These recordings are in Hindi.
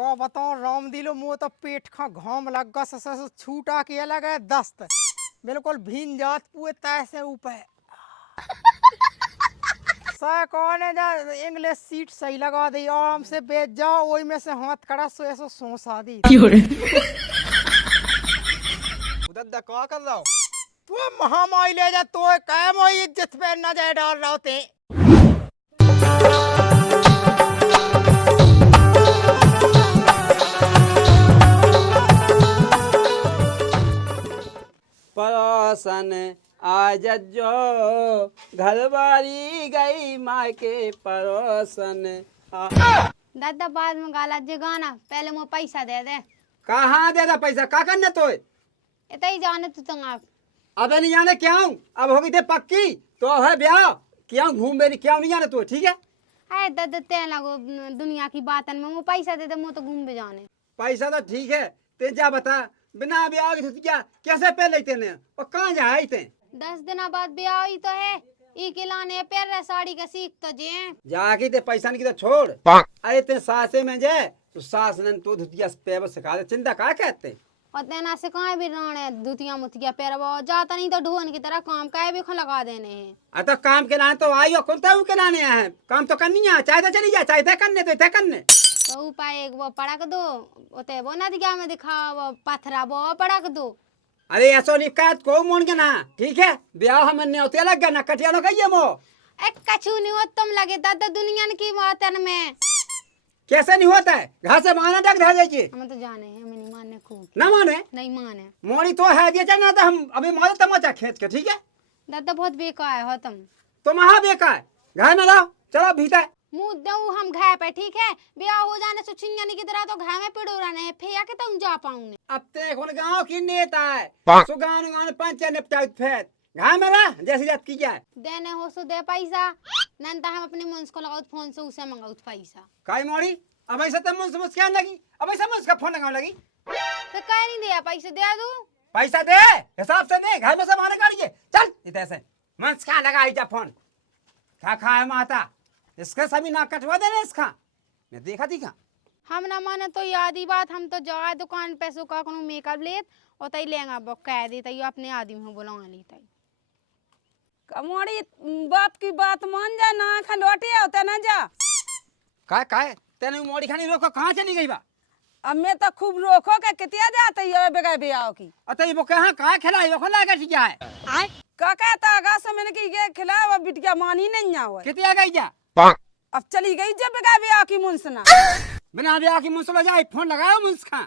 को बताओ राम दिलो मुँह तो पेट खा घाम लग गा छूटा के अलग है दस्त बिल्कुल भीन जात पुए तैसे ऊपर सा कौन है जा इंग्लिश सीट सही लगा दी आराम से बैठ जाओ वही में से हाथ कड़ा सो ऐसो सोसा दी उधर क्या कर रहा हो? तू महामाई ले जा तो काय मोई इज्जत पे न जाए डाल रहा होते परोसन आज जो घरवारी गई माँ के परोसन दादा बाद में गाला जगाना पहले मुझे पैसा दे दे। कहाँ दे दा पैसा का करने तो इतना ही जाने तू तंग अबे नहीं जाने क्यों अब हो गई थे पक्की तो है ब्याह क्यों घूम बेरी क्यों नहीं जाने तो ठीक है है दादा ते लगो दुनिया की बातन में मुझे पैसा दे दे मुझे तो घूम भी जाने पैसा तो ठीक है ते जा बता बिना ब्याह के क्या कैसे पे लेते ने और कहाँ जाए थे 10 दिन बाद ब्याह ही तो है ई के लाने पैर रहा साड़ी का सीख तो जे जाके ते पैसा नहीं तो छोड़ अरे ते सासे में जाए तो सास ने तो धुतिया पे सिखा दे चिंता का कहते और तेना से कहाँ भी राणे धुतिया मुतिया पैर वो जाता नहीं तो ढोन की तरह काम का भी लगा देने हैं। अतः काम के लाने तो आई हो कौन सा के लाने हैं काम तो करनी है चाहे तो चली जा चाहे तो करने तो करने तो उपाय एक वो पड़क दो ओते वो ना दिखा में दिखा वो पत्थरा वो पड़क दो। अरे ऐसा निकात को मोन के ना ठीक है ब्याह हम ने होते लग गया ना कटिया लो कहिए मो एक कछु नहीं हो तुम लगे दादा दुनिया की बातन में कैसे नहीं होता है घर से माना डग रह जाइए हम तो जाने हैं हमें नहीं मानने को ना माने नहीं माने मोनी तो है ये ना तो हम अभी मारे तमाचा खेत के ठीक है दादा बहुत बेकार हो तुम वहां बेकार घर में लाओ चलो भीतर मुंह दऊ हम घर पे ठीक है ब्याह हो जाने से छिंगनी की तरह तो घर में पिड़ो रहने है फिर के तुम जा पाऊंगे अब ते कौन गांव की नेता है सुगान गान पंच निपटाउत फेत घर में रह जैसी जात की जाए देने हो सो दे पैसा नंता हम अपने मुंस को लगाओ फोन से उसे मंगाओ पैसा काई मोड़ी अब ऐसा तुम मुझसे मुझसे क्या लगी अब ऐसा मुझका फोन लगाने लगी तो कह नहीं दिया पैसा दे दूं पैसा दे हिसाब से दे घर में सब आने काढ़िए चल इधर से मंस क्या लगा आई जा फोन क्या खाए माता इसका सभी ना कटवा देना इसका मैं देखा हम ना माने तो याद ही बात हम तो जाए दुकान पे सुका कोनो मेकअप लेत और तई लेंगा वो कह दी तई अपने आदमी हो बुला ली तई कमोड़ी बाप की बात मान जा ना खा लौटे होते ना जा का तेने मोड़ी खानी रोको कहाँ चली गई बा अब मैं तो खूब रोको के कितिया जाते ये बेगा ब्याह की अतः वो कहाँ खिलाई वो लगा क्या है का कहता आगा से मैंने की ये खिलाया बिटिया मानी नहीं आवे कितिया गई जा अब चली गई जब बेगा ब्याह की मुंसना बिना ब्याह की मुंसला जाए फोन लगाओ मुंसखा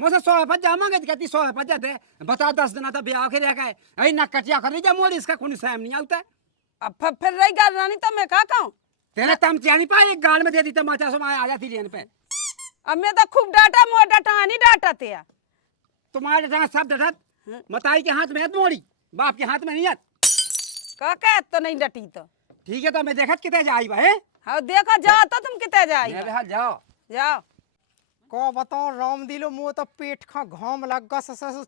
मुझसे 100 पज्जा मांगे कहती 100 पज्जा दे बता 10 दिन था ब्याह के रह गए अरे ना कटिया कर जा मोड़ी इसका खून सहम नहीं आता अब फिर रही गाल रानी तो मैं का कहूं तेरे तम नहीं पाए एक गाल में दे दी तमाचा सो आ जाती लेन पे अब मैं तो खूब डाटा मोर डाटा नहीं डाटा ते तुम्हारे डांट सब डांट मताई के हाथ में है मोड़ी बाप के हाथ में नहीं है का कह तो नहीं डटी तो ठीक है तो मैं देखत कितने जाई बा है हाँ देखो जाओ तो तुम कितने जाई मेरे हाथ जाओ जाओ को बताओ राम दिलो मुँह तो पेट खा घाम लग गा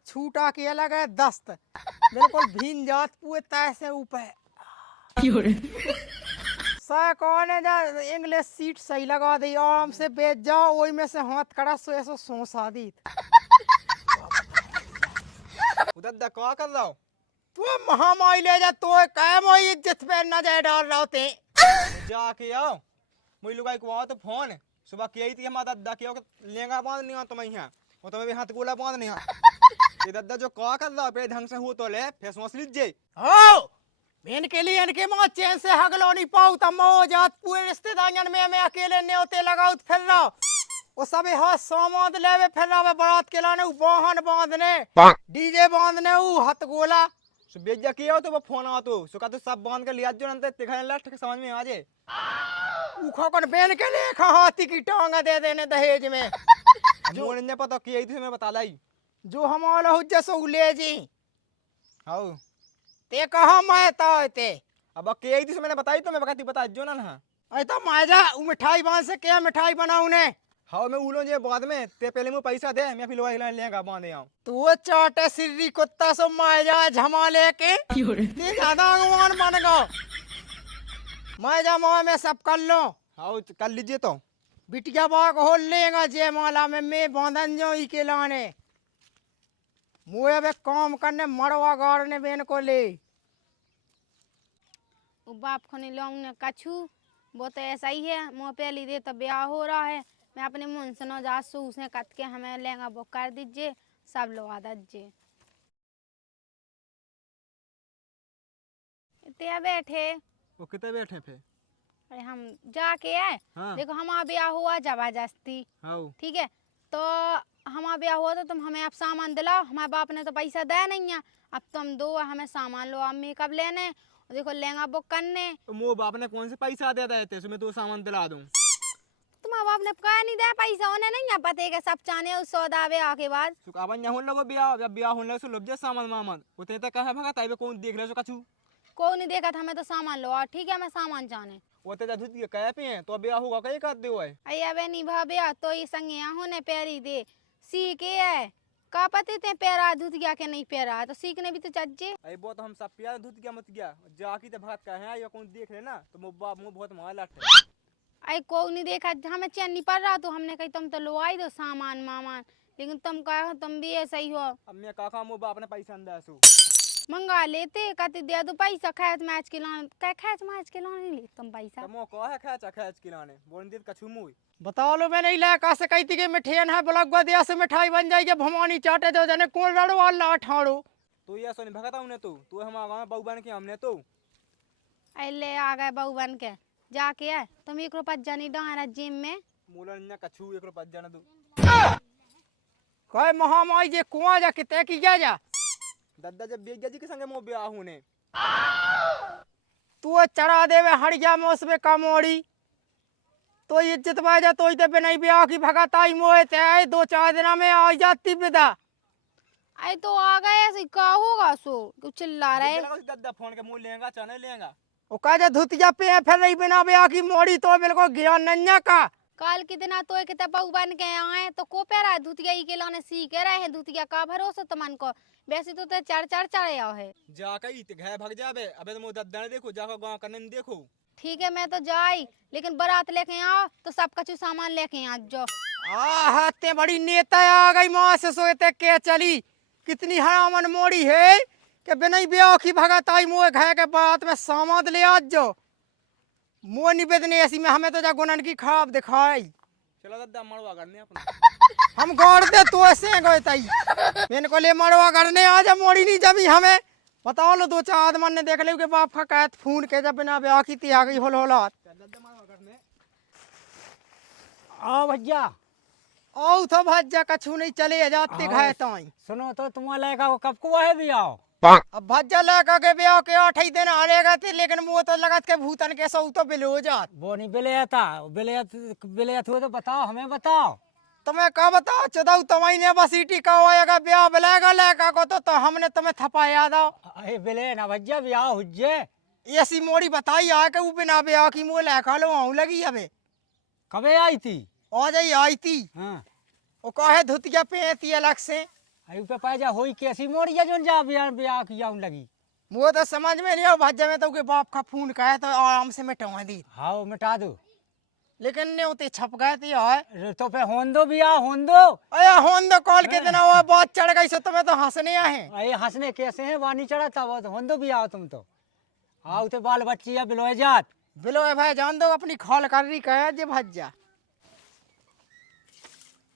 छूटा के अलग है दस्त बिल्कुल भीन जात पुए तैसे ऊपर सा कौन है जा इंग्लिश सीट सही लगा दी आराम से बैठ जाओ वही में से हाथ कड़ा सो ऐसो सोसा दी उधर क्या कर रहा हूँ तू महामाई ले जा तो काय मोई इज्जत पे न जाए डाल रहा होते जाके आओ मुझे लुगाई को आओ तो फोन सुबह की आई थी हमारा दादा की लेंगा बांध नहीं तो मैं यहाँ वो तो मैं भी हाथ गोला बांध नहीं ये दादा जो क्या कर रहा है ढंग से हो तो ले फिर सोच लीजिए हो बेन के लिए इनके मां चैन से हगलो नहीं पाऊ तब मो जात पूरे रिश्तेदारियन में मैं अकेले न्योते लगाउत फिर रहा वो सब हाथ सामान लेवे फिर रहा बारात के लाने वाहन बांधने डीजे बांधने हथ गोला बेजा किया तो वो फोन आ तो सुका तो सब बांध के लिया जो नंते तिखा लास्ट के समझ में आ जाए उखो कौन बेन के लिए हाथी की टांगा दे देने दहेज में जो ने पता किया थी मैं बता लाई जो हमारा हुज्जा सो ले जी हां ते कहा मैं ते अब के आई थी मैंने बताई तो मैं बकती बता जो ना अरे तो माजा उ मिठाई बांध से क्या मिठाई बनाऊ ने हाँ मैं उलो जे बाद में ते पहले मुझे पैसा दे मैं फिर लोहा लेगा बांधे आऊं तू चाटे सिर्री कुत्ता सो माजा झमा लेके ते ज्यादा भगवान बन गो माजा मां में सब कर लो हाँ कर लीजिए तो बिटिया बाग हो लेगा जयमाला में मैं बांधन जो ही के लाने मुझे अब काम करने मड़वा गाड़ने बेन को ले। वो बाप को नहीं लाऊं ने कछू, वो तो ऐसा ही है। मुँह पहली दे तो ब्याह हो रहा है, मैं अपने मुंह से न जासू उसे कत के हमें लहंगा बुक कर दीजिए, सब लोग आ दीजिए। इतने बैठे वो कितने बैठे थे? अरे हम जाके आए। हाँ। देखो हमारा ब्याह हुआ जबरदस्ती, हाँ ठीक है। तो हमारा ब्याह हुआ तो तुम हमें अब सामान दिलाओ, हमारे बाप ने तो पैसा दिया नहीं है। अब तुम दो हमें सामान लो, अब मेकअप लेने और देखो लहंगा बुक करने। तो मोह बाप ने कौन से पैसा दे दिए थे उसमें तो सामान दिला दूं? तुम्हारे बाप ने कहा नहीं दिया पैसा, उन्हें नहीं है पता के सब चाने उस सौदा ब्याह के बाद। सुकावन यहाँ लगो ब्याह, जब ब्याह होने से लग जाए सामान मामन उतने तक कहे भगा ताइबे कौन देख ले सो कछु। कोई नहीं देखा था, हमें तो सामान लो और ठीक है मैं सामान चाने। वो ते धुत के कहे पे हैं तो ब्याह होगा कहीं कर दे है। अये अबे नहीं भा ब्याह तो ये संगे होने पैरी दे सी के है का पते ते पैरा धुत गया के नहीं पैरा तो सीखने भी तो चाहिए। अरे वो तो हम सब प्यार धुत गया मत गया जाकी तो भगत का है या कौन देख लेना तो मो बाप मुंह बहुत मार लाटे। अरे कोई नहीं देखा, हमें चैन नहीं पड़ रहा तो हमने कही तुम तो लो आई दो सामान मामान, लेकिन तुम कहा तुम भी ऐसा ही हो। अब मैं काका मो बाप ने पैसा अंदा सो मंगा लेते कहते दे दो पैसा, खैच मैच के लाने क्या खैच मैच के लाने ले तुम पैसा। तो मो कहा खैचा खैच खिलाने बोल दे कछु मुई। बताओ लो मैंने इलाका से कही थी कि मिठियन है ब्लॉक दिया से मिठाई बन जाएगी भवानी चाटे जो जने कौन लड़ो अल्लाह ठाड़ो। तू ये सुन भगत हमने तू हमारा गांव में बहू बन के हमने तो अले आ गए बहू बन के जाके आए तुम 1 रुपया जानी डारा जिम में मूलन न कछु एक रुपया जाना तू कहे महामाई जे कुआं जा किते की जा दादा जब बेग जी के संगे मो ब्याह होने तू चढ़ा देवे हड़िया में उसमें कमोड़ी तो इज्जत बाजा तो इते बिना ब्याह की भगत आई मोए ते आए 2-4 दिन में आ जाती विदा। अरे तो आ गए ऐसे क्या होगा सो क्यों चिल्ला रहे। दादा फोन के मुंह लेगा चाहे लेगा ओ कहे धुतिया पे फिर रही बिना ब्याह की मोड़ी तो बिल्कुल ज्ञान नन्या का। काल कितना तो एक बहू बन के आए तो को पैरा धुतिया ही के लाने सीख रहे हैं, धुतिया का भरोसा तुमन को वैसे तो ते चढ़ चढ़े आओ है। जाकर इत घर भग जाबे अबे तो मो दादा ने देखो जाकर गांव करने देखो। ठीक है मैं तो जाई लेकिन बारात लेके आओ तो सब कछु सामान लेके आ जो। आह ते बड़ी नेता आ गई माँ से सोते के चली कितनी हरामन मोड़ी है कि बिना ब्याह की भगत आई मोए घर के बात में सामान ले आज जो मुँह निवेदन ऐसी में हमें तो जा गुनन की खाब दिखाई। चलो दादा मड़वा करने अपना हम गौर दे तो ऐसे गए तई मैंने को ले मड़वा करने आ जा मोड़ी नहीं जबी हमें बताओ लो 2-4 आदमी ने देख ले के बाप का कहत फोन के जब बिना ब्याह की आ गई होलात। दादा मड़वा करने आओ भैया। आओ तो भज्जा कछु नहीं चले जाते घाय ताई। सुनो तो तुम्हारा लड़का को कब को है भी आओ। अब भज्जा लगा के ब्याह के 8 ही दिन आलेगा थे लेकिन मुँह तो लगत के भूतन के सौ तो बिलो जात। वो नहीं बिले था बिले हुए तो बताओ हमें बताओ। तुम्हें क्या बताओ चौदह तुम्हारी ने बस ईटी का होएगा ब्याह बिलेगा लड़का को तो हमने तुम्हें थपाया दो। अरे बिले ना भैया ब्याह हुज्जे ऐसी मोड़ी बताई आ के वो बिना ब्याह की मुँह लड़का लो आऊँ लगी अबे कबे आई थी। आ जाई आई थी हाँ वो कहे धुतिया पे अलग से अरे पे पैजा हुई कैसी मोड़ी है जो जा ब्याह ब्याह किया लगी। मुँह तो समझ में नहीं आओ भज्जा में तो के बाप का फोन कहे तो आराम से मिटवा दी हाँ मिटा दो लेकिन ने उते छप गए थे यार तो पे होन दो ब्याह होन दो। अरे होन दो कॉल के दिन वो बात चढ़ गई सो तुम्हें तो हंसने आए। अरे हंसने कैसे हैं वानी चढ़ा था वो तो होन दो ब्याह तुम तो आओ तो बाल बच्ची है बिलोए जात बिलो भाई जान दो अपनी खोल कर रही कहे जे भज्जा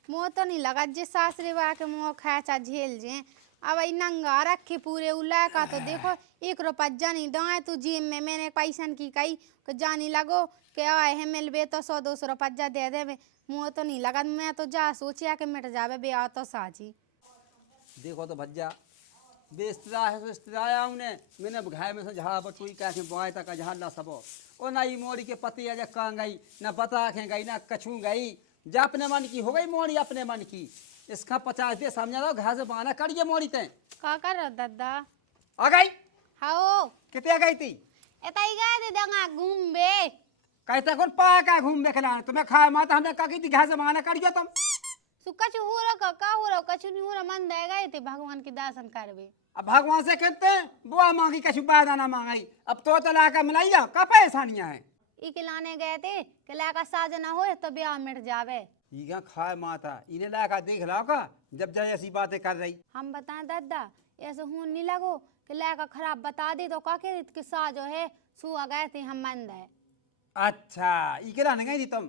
मुँह तो नहीं लगा जे सासरे बा के मुँह खैचा झेल जे। अब आई नंगा रखे पूरे उल्ला का तो देखो 1 रुपया जानी डाए तू जिम में मैंने पैसन की कही कि जानी लगो के आए हैं मिलबे तो 100-200 रुपया दे दे। मुँह तो नहीं लगा मैं तो जा सोचिया के मिट जावे ब्याह तो साजी। देखो तो भज्जा बेस्ता है रिश्तेदार आया उन्हें मैंने घाय में से झाड़ा बटुई का के बुआई तक जहाँ ना सबो ओ ना ये मोड़ी के पति अजय कहाँ गई ना बता के गई ना कछू गई जा अपने मन की हो गई मोड़ी अपने मन की इसका 50 दे समझा दो घास बहाना करिए मोड़ी ते का कर रहा दादा आ गई हाओ कितने गई थी एताई गए थे दंगा घूम बे कहते कौन पा का घूम देखना तुम्हें खाए माता हमने कहा की थी घास बहाना करिए तुम सुका छु हो रहा का हो रहा कछु नहीं हो रहा मन दे गए थे भगवान के दर्शन करबे। अब भगवान से कहते हैं बुआ मांगी कछु बादाना मांगाई अब तो ला कर मिलाइया का परेशानियां है इके लाने गए थे कि लाका साज ना हो तो ब्याह मिट जावे। ये खाए माता इन्हें लाका देख ला का जब जाए ऐसी बातें कर रही। हम बताएं दादा ऐसे होने नहीं लगो कि लाका खराब बता दे तो काके कि साजो है सुआ गए थे हम मंद है। अच्छा इके लाने गई थी तुम।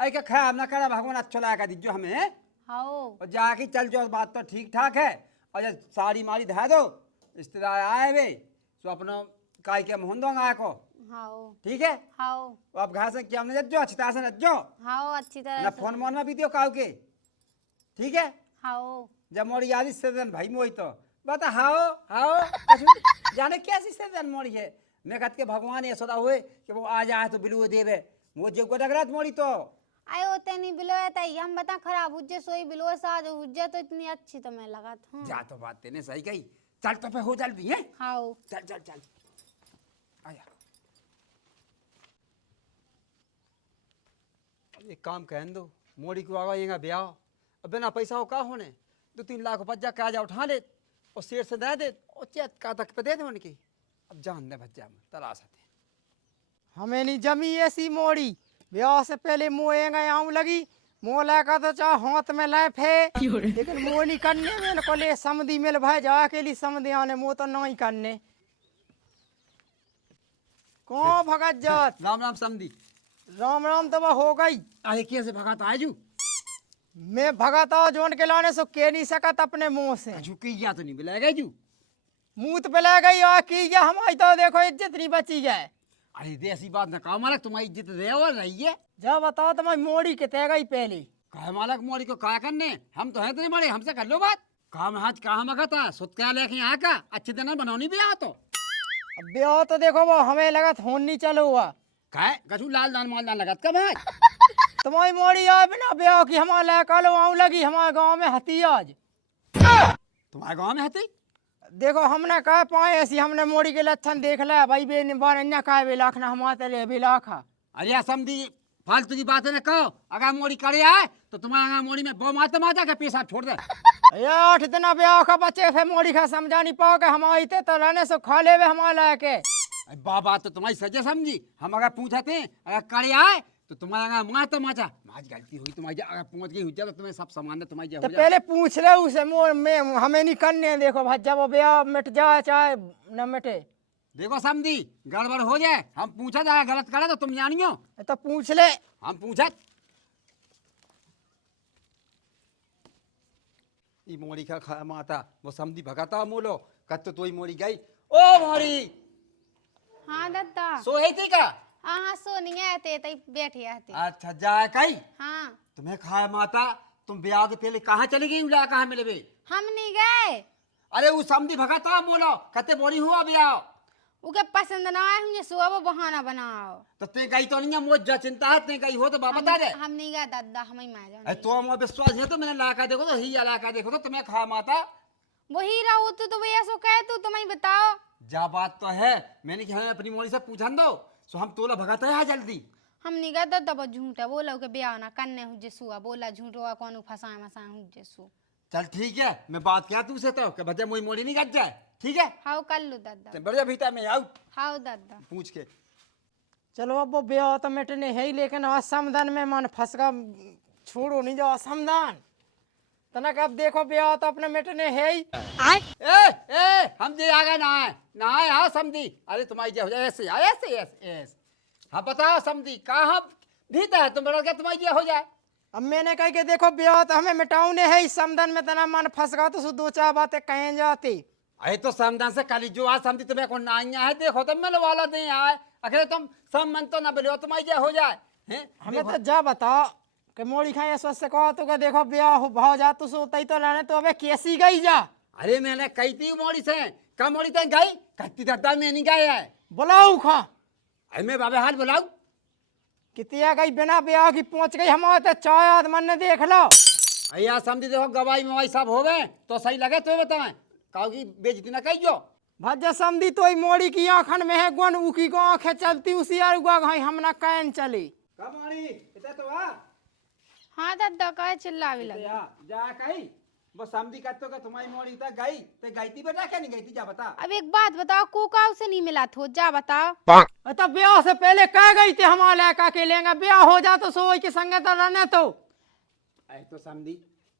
ऐ क्या खराब ना करा भगवान अच्छा लाका दीजो हमें। हाँ और जाके चल जाओ बात तो ठीक ठाक है। और जब साड़ी मारी धा दो रिश्तेदार आए वे तो अपना काय के मुहन दो आए को हाँ ठीक है। हाँ तो आप घर से क्या हमने जज्जो अच्छी तरह से रज्जो हाँ अच्छी तरह ना से। फोन मोन में भी दियो काउ के ठीक है। हाँ जब मोरी याद से दिन भाई मोई तो बता हाओ हाओ कछु जाने कैसी से दिन मोरी है। मैं कहते के भगवान ये सदा हुए कि वो आ जाए तो बिलु देवे वो जेब को डगरात मोरी तो आए होते नहीं बिलो है ताई हम बता खराब हुज्जे सोई बिलो साज हुज्जे तो इतनी अच्छी तो मैं लगा था। जा तो बात तेने सही कही। चल तो पे हो जल्दी है। हाँ चल चल चल आया। अब एक काम कहन दो मोड़ी को आवा येगा ब्याह अब बिना पैसा हो का होने 2-3 लाख बच्चा काजा उठा ले और शेर से दे दे और चेत का तक पे दे दे उनकी। अब जान दे भज्जा में तलाश आते हमें नहीं जमी ऐसी मोड़ी ब्याह से पहले मोएगा आऊं लगी मोह लाका तो चाह हाथ में लाए फे लेकिन मोह नहीं करने में को ले समधी मिल भाई जा के लिए समधी आने मोह तो नहीं करने कौन भगत जात। राम राम समझी। राम राम तो वह हो गई। अरे कैसे भगाता है जू मैं भगत आओ जोन के लाने सो कह नहीं सकत अपने मुंह से झुकी गया तो नहीं मिलेगा जू। मुंह तो पिला गई और की गया हमारी तो देखो इज्जत नहीं बची है। अरे दे ऐसी बात ना कहा मालक तुम्हारी इज्जत दे और रही है। जा बताओ तुम्हारी मोड़ी कितने गई पहले कहा मालक मोरी को कहा करने हम तो है तो नहीं बड़े हमसे कर लो बात। काम हाथ कहा मगा था सुत क्या लेके यहाँ का अच्छे दिन बनौनी भी आ तो अब ब्याह तो देखो वो हमें लगा फोन नहीं चालू हुआ कहे कछु लाल दान माल दान लगत का भाई तुम्हारी मोड़ी आए बिना ब्याह की हमारे लायक कल आऊं लगी हमारे गांव में हती आज तुम्हारे गाँव में है ती? देखो हमने कह पाए ऐसी हमने मोड़ी के लक्षण देख लिया भाई बे बारन्या कहे बे लाखना हमारे ले बे लाखा। अरे समझी फालतू की बातें न कहो अगर मोड़ी करे आए तो तुम्हारा मोड़ी में बो माता माता का पेशाब छोड़ दे। ये 8 दिन ब्याह का बच्चे फिर मोड़ी का समझा नहीं पाओ के हमारी थे तो रहने से खा ले हमारे लायक बाबा तो तुम्हारी सजा समझी हम अगर पूछते अगर करे आए तो तुम्हारा माता माचा माच गलती हुई तुम्हारी अगर पहुंच गई तो तुम्हें सब सामान तुम्हारी तो पहले पूछ ले उसे मोर में हमें नहीं करने देखो भाई जब वो ब्याह मिट जाए चाहे न मिटे देखो समझी गड़बड़ हो जाए हम पूछा जाए गलत करे तो तुम जानियो तो पूछ ले हम पूछा ई मोड़ी का खा माता वो समझी भगाता मोलो कत तो मोड़ी गई ओ मोड़ी हाँ दादा सो है थी का हाँ सो नहीं आए थे तई बैठे आते। अच्छा जाए कई हाँ तुम्हें खाया माता तुम ब्याह के पहले कहाँ चली गई उला कहाँ मिले बे। हम नहीं गए अरे वो समझी भगाता बोलो कते बोली हुआ ब्याह उके पसंद ना आए मुझे सुबह वो बहाना बनाओ। तो ते गई तो नहीं मुझ जा चिंता है ते गई हो तो बाबा बता दे। हम नहीं गए दादा हम ही मार अरे तो हम विश्वास है तो मैंने लाका देखो तो ही लाका देखो तो तुम्हें खाया माता वही रहो तो भैया सो कहे तू तुम्हें बताओ। जा बात तो है मैंने क्या अपनी मोड़ी से पूछा दो सो हम तोला भगाता है जल्दी। हम नहीं गए दादा वो झूठ है बोला के ब्याह ना करने हुजे सुआ बोला झूठ हुआ कौन फसाए मसाए हुजे सु। चल ठीक है मैं बात क्या तू से तो कि बच्चा मोई मोड़ी नहीं गज जाए ठीक है। हाँ कर लो दादा। ते बढ़िया भीतर में आओ हाँ दादा पूछ के चलो अब वो ब्याह तो मिटने है ही लेकिन असमदान में मन फंस का छोड़ो नहीं जाओ असमदान तनक अब देखो ब्याह तो अपने मिटने है ही। ए हम जे आ गए ना आए हाँ समझी। अरे तुम्हारी जे हो जाए ऐसे ऐसे ऐसे हाँ बताओ समझी कहाँ भीतर है तुम बड़ा क्या तुम्हारी जे हो जाए। अब मैंने कहा कि देखो ब्याह तो हमें मिटाउने है ही समदान में तना मन फंस गया तो 2-4 बातें कहें जाती। अरे तो समदान से कल जो आज समझी तुम्हें को नाइया है देखो तो मिल वाला दे आए अखरे तुम सब मन तो ना बोलो तुम्हारी जे हो जाए हैं। हमें तो जा बताओ कि मोड़ी खाए स्वस्थ से कहो तो देखो ब्याह हो भाव जा तो सोता ही तो लाने तो अबे कैसी गई जा। अरे मैंने कही थी मोड़ी से कम मोड़ी तक गई कत्ती दर्दा में नहीं गए है। बुलाऊ खा अरे मैं बाबे हाल बुलाऊ कितिया गई बिना ब्याह की पहुंच गई हमारे तो 4 आदमी ने देख लो। अया समझी देखो गवाही मवाई सब हो गए तो सही लगे तो बताए काऊ की बेइज्जती ना कही जो भज्जा समझी तो मोड़ी की आंखन में है गुण उकी को आंखें चलती उसी यार गुआ घाई हम ना कैन चली। कमाड़ी इतना तो आ हाँ दादा कहे चिल्ला भी लगे जा कही वो समझी करते का तुम्हारी मोड़ी तक गई तो गई थी बेटा क्या नहीं गई थी जा बता। अब एक बात बताओ, कोका उसे नहीं मिला थो, जा बताओ। तब ब्याह से पहले कह गई थी हमारे लड़का के लेंगे, ब्याह हो जा तो सोई के संगे तो रहने तो। ऐ तो समझी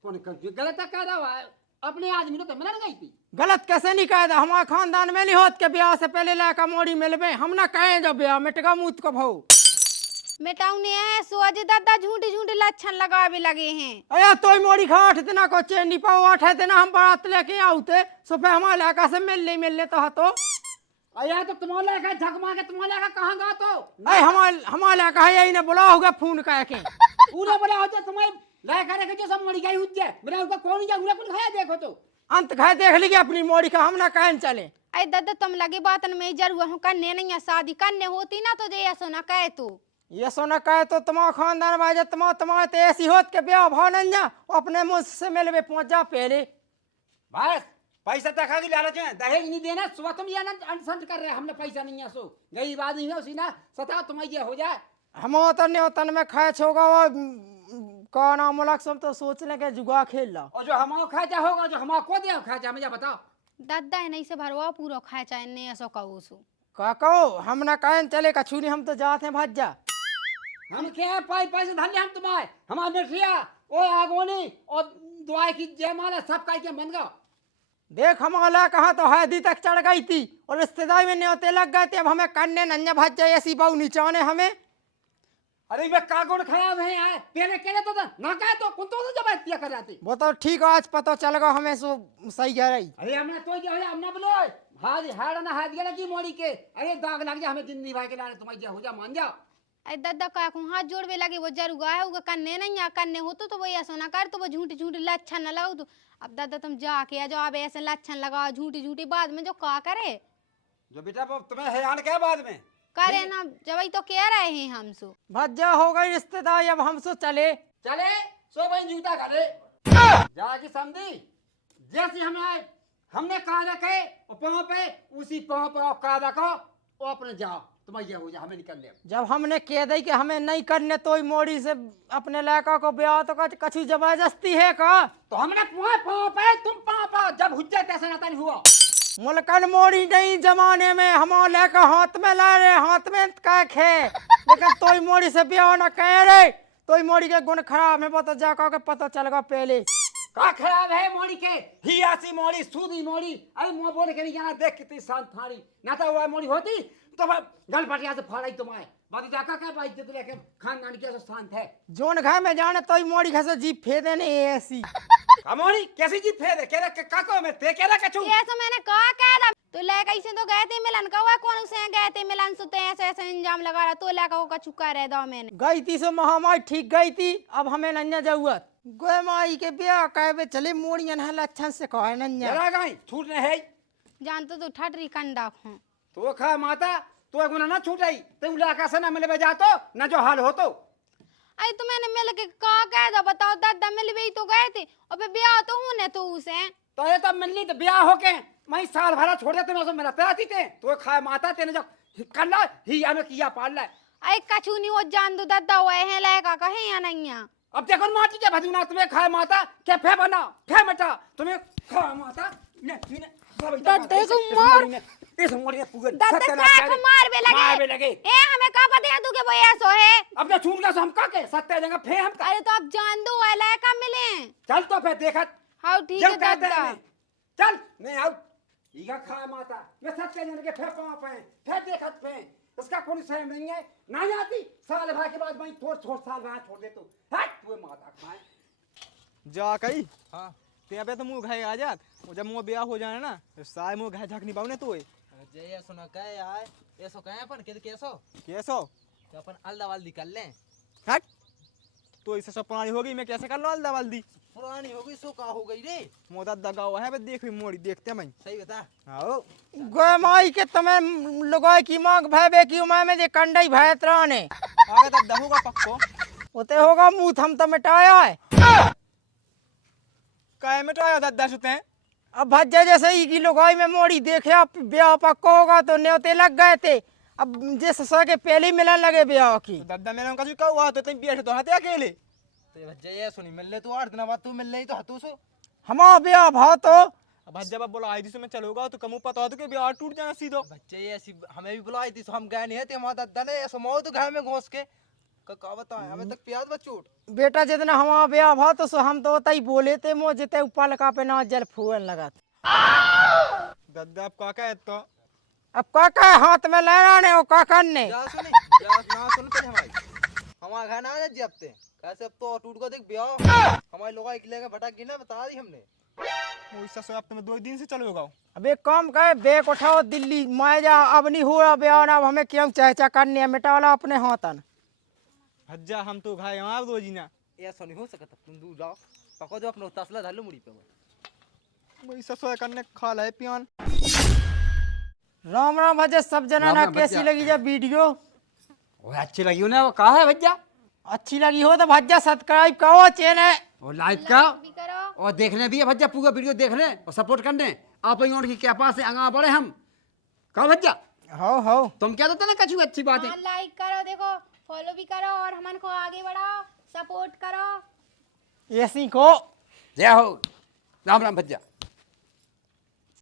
कौन गलत कह रहा है, अपने आदमी तो मिलन गई थी। गलत कैसे नहीं कह दा, हमारे खानदान में नहीं होत के ब्याह से पहले लड़का मोड़ी मिलबे, हम ना कहें जो ब्याह मिटगा मुत को भाऊ। मेटाउने है सोजे दादा झूठी झूठी लक्षण लगावे लगे हैं। अया तो मोड़ी खा 8 दिन को चेन नहीं पाओ, 8 दिन हम बारात लेके आउते सुबह हमारे लड़का से मिल ले तो हतो। अया तो तुम्हारा लड़का झक मार के तुम्हारा लड़का कहाँ गया तो अरे हमारे लड़का है यही ने बोला होगा फोन कह के। पूरा बड़ा होता तुम्हारे लड़का रे के सब मरी गई हुई मेरा उसका कौन जा पूरा कुछ खाया देखो तो अंत खाए देख लीजिए अपनी मोड़ी का, हम ना कहन चले। अरे दादा तुम लगे बातन में जरूर हूँ, करने नहीं है शादी, करने होती ना तो जैसा सोना कहे तू। ये सोना कहे तो तुम्हारा खानदान में तुम्हारे तो ऐसी होत के ब्याह भाव न जा, अपने मुझसे मिलवे पहुंच जा पहले। बस पैसा तक की लालच है, दहेज नहीं देना सुबह तुम ये अनशन कर रहे हमने पैसा नहीं है सो गई बात नहीं है उसी ना सता तुम्हारी ये हो जाए। हम तन में खाए छोगा का नाम लग सब तो सोच ले के जुगा खेल ला। और जो हमारा खर्चा होगा जो हमारा को दिया खर्चा मुझे बताओ। दादा है नहीं से भरवा पूरा खाए चाहे नहीं ऐसा कहो सो। का कहो हम ना कहन चले कछूनी, हम तो जाते हैं भज जा। हम क्या पैसे धन्य हम तुम्हारे हमारे मिठिया ओ आगोनी और दुआई की जयमाला सब का के बन गया। देख हमारा कहा तो हैदी तक चढ़ गई थी और रिश्तेदारी में न्योते लग गए थे, अब हमें कन्ने नन्या भज जाए ऐसी बहु नीचाने हमें। अरे वे कागुण खराब है यार पहले कहले तो ना कहे तो कौन तो जब दिया कर जाती। वो तो ठीक आज पता चल गया हमें सो सही कह रही। अरे हमने तो जो है हमने बोलो हाथ हाड़ ना हाथ गया की मोड़ी के अरे दाग लग जा हमें जिंदगी भाई के लाने तुम्हारी हो जा मान जाओ। अरे दादा का हाथ जोड़वे लगे वो जरूर आए होगा, करने नहीं है, करने हो तो वो ऐसा ना कर तो वो झूठी झूठी लक्षण न लगाओ तो। अब दादा तुम जाके आ जाओ, अब ऐसे लक्षण लगाओ झूठी झूठी बाद में जो का करे जो बेटा तुम्हें हैरान क्या बाद में करे ना जब तो कह रहे हैं हम सो। भज्जा हो गई रिश्तेदारी, अब हम सो चले चले सो भाई जूता करे जाके समझी जैसे हमें आए हमने कहा रखे पाँव पे उसी पाँव पे कहा रखो वो अपने जाओ तुम्हारी हो जा हमें निकल ले। जब हमने कह दी कि हमें नहीं करने तो मोड़ी से अपने लड़का को ब्याह तो कछु जबरदस्ती है का। तो हमने पाँव पे तुम पाँव पे जब हुज्जा तैसे नाता नहीं हुआ मुल्कन मोड़ी नहीं जमाने में हमारे लड़का हाथ में ला रहे हाथ में का खे, लेकिन तोई मोड़ी से ब्याह न कह रहे तोई मोड़ी के गुण खराब है पता जा के पता चल गया पहले। का खराब है मोड़ी के ही आसी मोड़ी सूदी मोड़ी अरे मुँह बोल के नहीं जाना देख कितनी शांत थारी ना तो वह मोड़ी होती तो गल पटिया से फाड़ी तुम्हारे बाकी जाका क्या बाइक तो लेके खानदान के शांत है जोन घर में जाने तो मोड़ी घर से जीप फेदे नहीं ऐसी। मोड़ी कैसी जीप फेदे कह रहा काको में ते कह रहा कछु ये तो मैंने कहा कह रहा तो लेकर इसे तो गए थे मिलन का हुआ कौन से गए थे मिलन सुते ऐसे ऐसे इंजाम लगा रहा तो लेकर वो का चुका रह दो मैंने गई थी सो महामारी ठीक गई थी, अब हमें नन्या जरूरत गोए माई के ब्याह कहे चले मोड़ियन है लक्षण से कहे नन्या जरा गई छूट नहीं है जानते तो ठटरी कंडा हूँ तो खा माता तो गुना ना छूटाई तो इलाका से ना मिले जा तो ना जो हाल हो तो अरे तो मैंने मिल के कहा कह दो बताओ दादा मिल भी तो गए थे और फिर ब्याह तो होने तो उसे तो ये तो मिलनी तो ब्याह हो के मैं साल भरा छोड़ देते मैं मिलते आती थे तो खा माता तेने जो करना ही हमें किया पाल ला अरे कछु नहीं हो जान दो दादा हुए हैं लड़का कहे या नहीं है। अब देखो माटी के भजूना तुम्हें खाए माता क्या फे बना फे मटा तुम्हें खा माता दादा को मार इस मोड़ी में पूरे दादा साथ मार बे लगे ए हमें का पता है तू के भैया सो है अब जो छूट गया सो हम का के सत्य जगह फे हम अरे तो अब जान दो है लड़का मिले चल तो फे देखत हाँ ठीक है दादा चल मैं आउ इगा खा माता मैं सत्य जगह के फे पाँव पे फे देखत फे उसका कोई सही नहीं है ना आती साल भर के बाद मैं थोड़ साल वहां छोड़ दे तो हट तू माता खाए जा कही हाँ ते अबे तो मुंह घाय आ जात वो जब मुंह ब्याह हो जाए ना तो साय मुंह घाय झक नहीं पाउने तो जे ये सुना कहे आए ऐसो कहे अपन के कैसो कैसो तो अपन अलदा वाल निकल ले हट तो इससे सब पुरानी हो गई मैं कैसे कर लो अलदा वाल्दी पुरानी हो गई सो का हो गई रे मोदा दगा हुआ है बे देख मोड़ी देखते मैं सही बता आओ गोए माई के तुम्हें लोगों की मांग भय की उमा में जे कंडई भयत रहने आगे तब दहोगा पक्को होते होगा मुंह थम तो मिटाया है काय में तो आया दादा सुते हैं अब भज्जा जैसे ही की लोगाई में मोड़ी देखे अब ब्याह पक्का होगा तो न्योते लग गए थे, अब जिस सौ के पहले ही मिलने लगे ब्याह की। तो दादा मैंने उनका जो कहा हुआ तो तुम बैठे तो हाथे अकेले तो ये भज्जे ये सुनी मिल ले तू 8 दिन बाद तू मिल ले तो हतू सो हमारा ब्याह भाव तो अब भज्जा बाप बोला आई थी मैं चलोगा तो कमू पता हो तो कि ब्याह टूट जाना सीधो। बच्चे ये ऐसी हमें भी बुलाई थी, तो हम गए नहीं थे, हमारा दादा ने ऐसा मौत तो घर में घोस के का बताया हमें तक प्याज बचूट। बेटा जितना हमारा ब्याह भाव तो सो हम तो तई बोले थे मो जिते ऊपर लगा पे ना जल फूल लगा दादा आप का है तो अब काका हाथ में लेना ने वो काका ने जा सुनी जा ना सुन पहले हमारा घर ना आ जी हफ्ते कैसे अब तो टूट को देख ब्याह हमारे लोग अकेले का भटक गई ना, बता दी हमने। वो इससे सो अब तुम्हें 2 दिन से चलोगा। अब एक काम करे बैग उठाओ दिल्ली मैं जा अब नहीं हो रहा ब्याह अब हमें क्यों चहचा करनी है मिटा वाला अपने हाथन। भज्जा हम तो घाय यहाँ 2 जीना ऐसा नहीं हो सकता, तुम दूर जाओ पको जो अपना तसला धालो मुड़ी पे वही ससुर करने खा लाए पियान। राम राम भजे सब जना राम ना राम कैसी भज्जा। लगी जब वीडियो वो अच्छी लगी उन्हें, वो कहा है भज्जा अच्छी लगी हो तो भज्जा सब्सक्राइब करो चैनल और लाइक का भी करो। और देखने भी है भज्जा, पूरा वीडियो देखने और सपोर्ट करने। आप और की क्या पास से आगा बढ़े हम कहा भज्जा। हो तुम क्या देते ना कछु अच्छी बात है। हाँ, लाइक करो, देखो फॉलो भी करो और हमन को आगे बढ़ाओ, सपोर्ट करो। ये सीखो। जय हो। राम राम भज्जा।